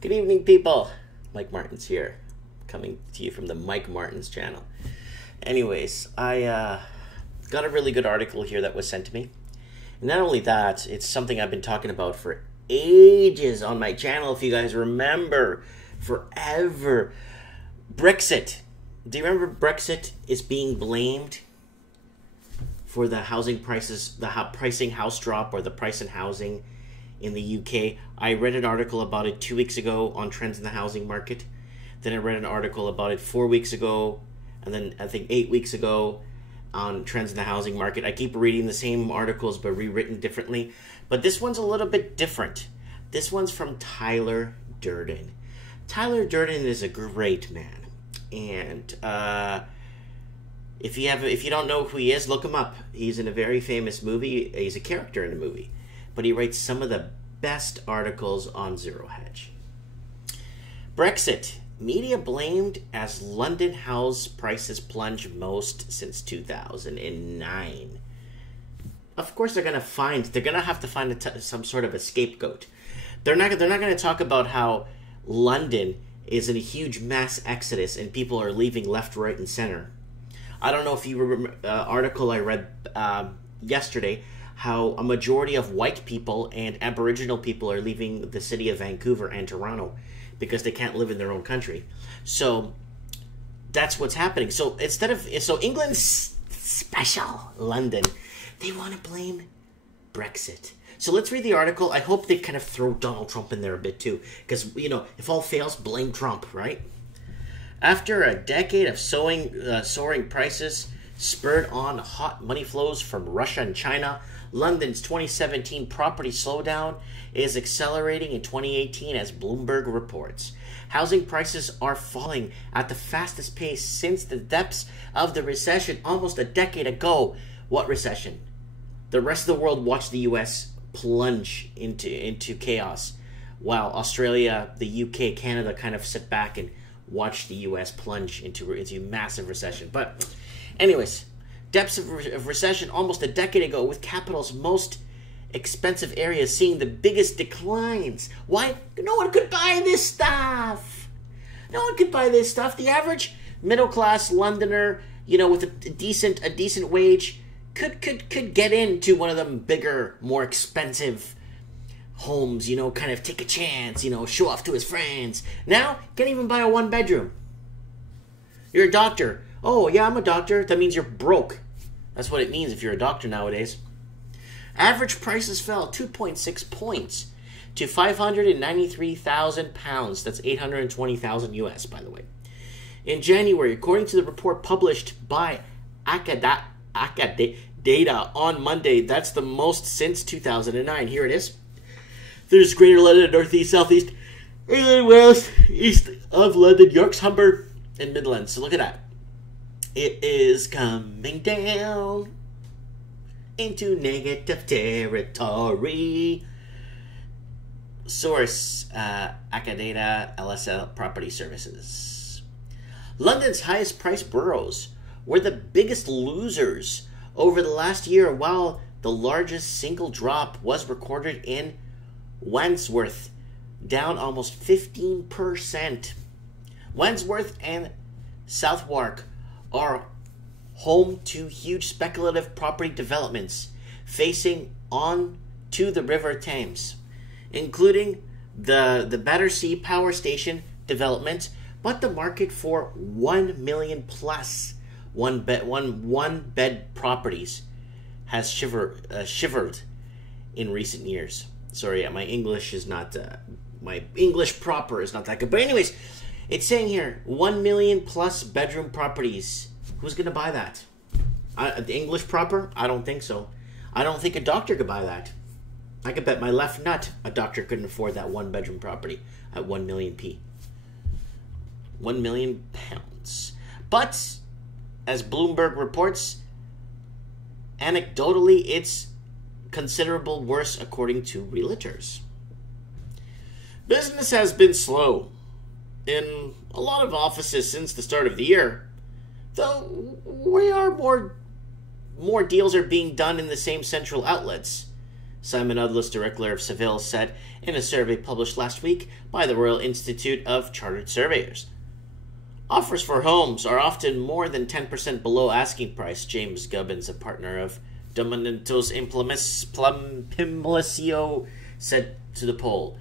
Good evening, people. Mike Martins here, coming to you from the Mike Martins channel. Anyways, I got a really good article here that was sent to me. And not only that, it's something I've been talking about for ages on my channel, if you guys remember, forever. Brexit. Do you remember Brexit is being blamed for the housing prices, the pricing house drop, or the price in housing in the UK? I read an article about it 2 weeks ago on trends in the housing market. Then I read an article about it 4 weeks ago, and then I think 8 weeks ago on trends in the housing market. I keep reading the same articles but rewritten differently. But this one's a little bit different. This one's from Tyler Durden. Tyler Durden is a great man. And if you don't know who he is, look him up. He's in a very famous movie. He's a character in a movie. But he writes some of the best articles on Zero Hedge. Brexit. Media blamed as London house prices plunge most since 2009. Of course, they're gonna have to find some sort of a scapegoat. They're not gonna talk about how London is in a huge mass exodus and people are leaving left, right, and center. I don't know if you remember article I read yesterday, how a majority of white people and Aboriginal people are leaving the city of Vancouver and Toronto because they can't live in their own country. So that's what's happening. So England's special, London, they want to blame Brexit. So let's read the article. I hope they kind of throw Donald Trump in there a bit too, because, you know, if all fails, blame Trump, right? After a decade of soaring prices spurred on hot money flows from Russia and China, London's 2017 property slowdown is accelerating in 2018 as Bloomberg reports. Housing prices are falling at the fastest pace since the depths of the recession almost a decade ago. What recession? The rest of the world watched the US plunge into chaos, while Australia, the UK, Canada kind of sit back and watch the US plunge into massive recession. But anyways, depths of recession almost a decade ago, with capital's most expensive areas seeing the biggest declines. Why? No one could buy this stuff. No one could buy this stuff. The average middle-class Londoner, you know, with a decent wage, could get into one of them bigger, more expensive homes, you know, kind of take a chance, you know, show off to his friends. Now, can't even buy a one-bedroom. You're a doctor. Oh, yeah, I'm a doctor. That means you're broke. That's what it means if you're a doctor nowadays. Average prices fell 2.6 points to £593,000. That's 820,000 US, by the way. In January, according to the report published by Data on Monday, that's the most since 2009. Here it is. There's Greater London, Northeast, Southeast, England, Wales, East of London, York's, Humber, and Midlands. So look at that. It is coming down into negative territory. Source, Data, LSL Property Services. London's highest priced boroughs were the biggest losers over the last year, while the largest single drop was recorded in Wandsworth, down almost 15%. Wandsworth and Southwark are home to huge speculative property developments facing on to the River Thames, including the Battersea Power Station development, but the market for 1 million plus one bed properties has shivered in recent years. Sorry, my English is not my English proper is not that good. But anyways, it's saying here 1 million plus bedroom properties. Who's gonna buy that? The English proper? I don't think so. I don't think a doctor could buy that. I could bet my left nut a doctor couldn't afford that one bedroom property at 1 million P. 1 million pounds. But as Bloomberg reports, anecdotally, it's considerable worse according to realtors. Business has been slow in a lot of offices since the start of the year, though more deals are being done in the same central outlets. Simon Udlis, director of Seville, said in a survey published last week by the Royal Institute of Chartered Surveyors. Offers for homes are often more than 10% below asking price, James Gubbins, a partner of Dominantos Implicio, said to the poll.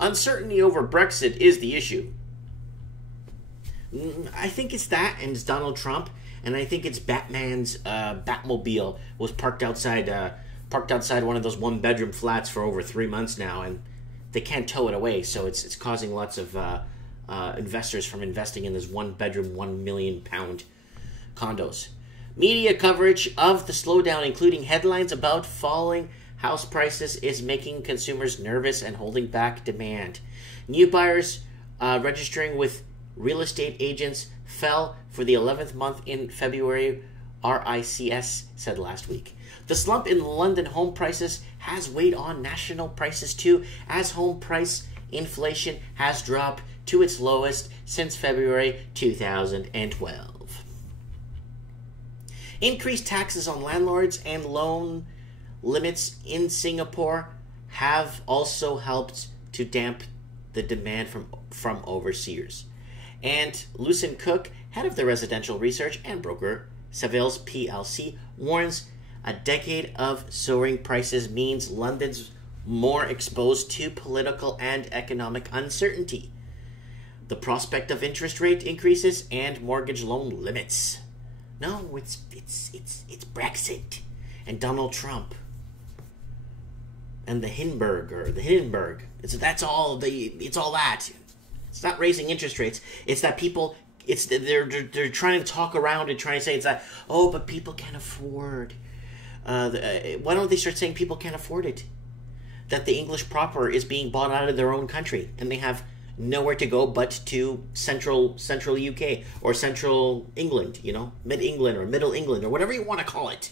Uncertainty over Brexit is the issue. I think it's that, and it's Donald Trump, and I think it's Batman's Batmobile was parked outside one of those one-bedroom flats for over 3 months now, and they can't tow it away, so it's causing lots of investors from investing in this one-bedroom, £1 million condos. Media coverage of the slowdown, including headlines about falling house prices, is making consumers nervous and holding back demand. New buyers registering with real estate agents fell for the 11th month in February, RICS said last week. The slump in London home prices has weighed on national prices too, as home price inflation has dropped to its lowest since February 2012. Increased taxes on landlords and loan limits in Singapore have also helped to damp the demand from overseers. And Lucien Cook, head of the residential research and broker Savills PLC, warns a decade of soaring prices means London's more exposed to political and economic uncertainty. The prospect of interest rate increases and mortgage loan limits. No, it's Brexit and Donald Trump and the Hindenburg. It's all that. It's not raising interest rates. It's that people. They're trying to talk around and trying to say it's that. Oh, but people can't afford. Why don't they start saying people can't afford it? That the English proper is being bought out of their own country and they have nowhere to go but to central UK or central England, mid-England or middle England or whatever you want to call it.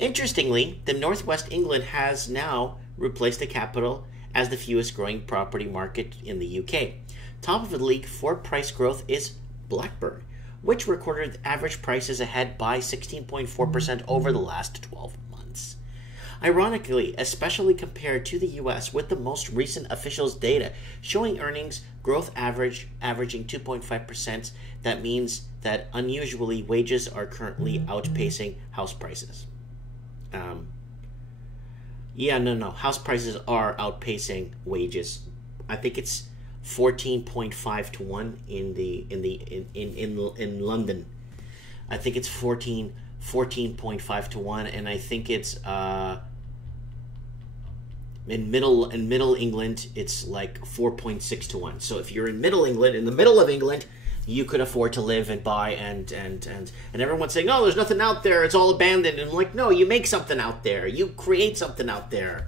Interestingly, the Northwest England has now replaced the capital as the fewest growing property market in the UK. Top of the league for price growth is Blackburn, which recorded average prices ahead by 16.4% over the last 12 months. Ironically, especially compared to the US, with the most recent officials data showing earnings growth averaging 2.5%, that means that unusually wages are currently outpacing house prices. House prices are outpacing wages. I think it's 14.5 to 1 in London. I think it's 14.5 to 1, and I think it's in middle England it's like 4.6 to 1. So if you're in middle England, in the middle of England, you could afford to live and buy and everyone's saying, oh, there's nothing out there, it's all abandoned. And I'm like, no, you make something out there, you create something out there,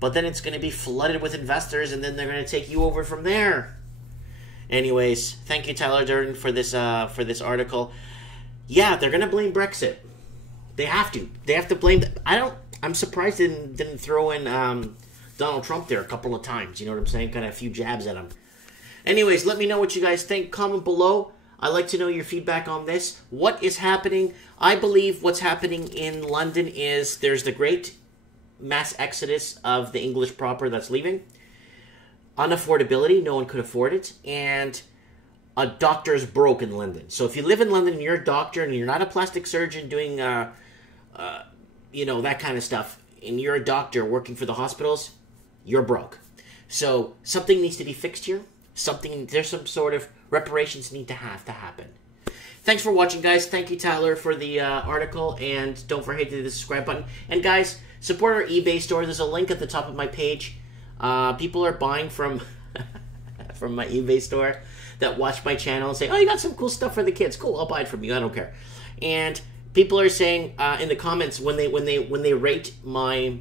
but then it's going to be flooded with investors and then they're going to take you over from there. Anyways, thank you, Tyler Durden, for this article. Yeah, they're going to blame Brexit. They have to blame I'm surprised they didn't throw in Donald Trump there a couple of times. You know what I'm saying? Kind of a few jabs at him. Anyways, let me know what you guys think. Comment below. I'd like to know your feedback on this. What is happening? I believe what's happening in London is there's the great mass exodus of the English proper that's leaving. Unaffordability. No one could afford it. And a doctor's broke in London. So if you live in London and you're a doctor and you're not a plastic surgeon doing, that kind of stuff, and you're a doctor working for the hospitals, you're broke. So something needs to be fixed here. There's some sort of reparations need to happen. Thanks for watching, guys. Thank you, Tyler, for the article, and don't forget to hit the subscribe button. And guys, support our eBay store. There's a link at the top of my page. People are buying from from my eBay store that watch my channel and say, oh, you got some cool stuff for the kids. Cool, I'll buy it from you. I don't care. And people are saying in the comments when they rate my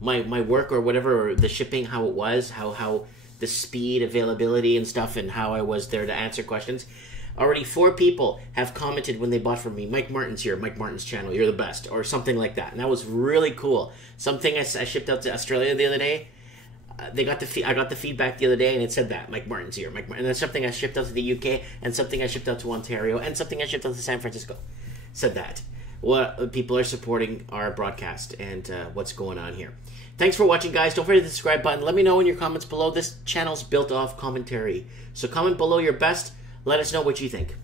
work or whatever, or the shipping, how it was, how the speed, availability, and stuff, and how I was there to answer questions. Already 4 people have commented when they bought from me. Mike Martin's here, Mike Martin's channel, you're the best, or something like that. And that was really cool. Something I shipped out to Australia the other day. I got the feedback the other day, and it said that Mike Martin's here, Mike Martin. And then something I shipped out to the UK, and something I shipped out to Ontario, and something I shipped out to San Francisco said that. what people are supporting our broadcast and what's going on here. Thanks for watching, guys. Don't forget the subscribe button. Let me know in your comments below. This channel's built off commentary. So comment below your best. Let us know what you think.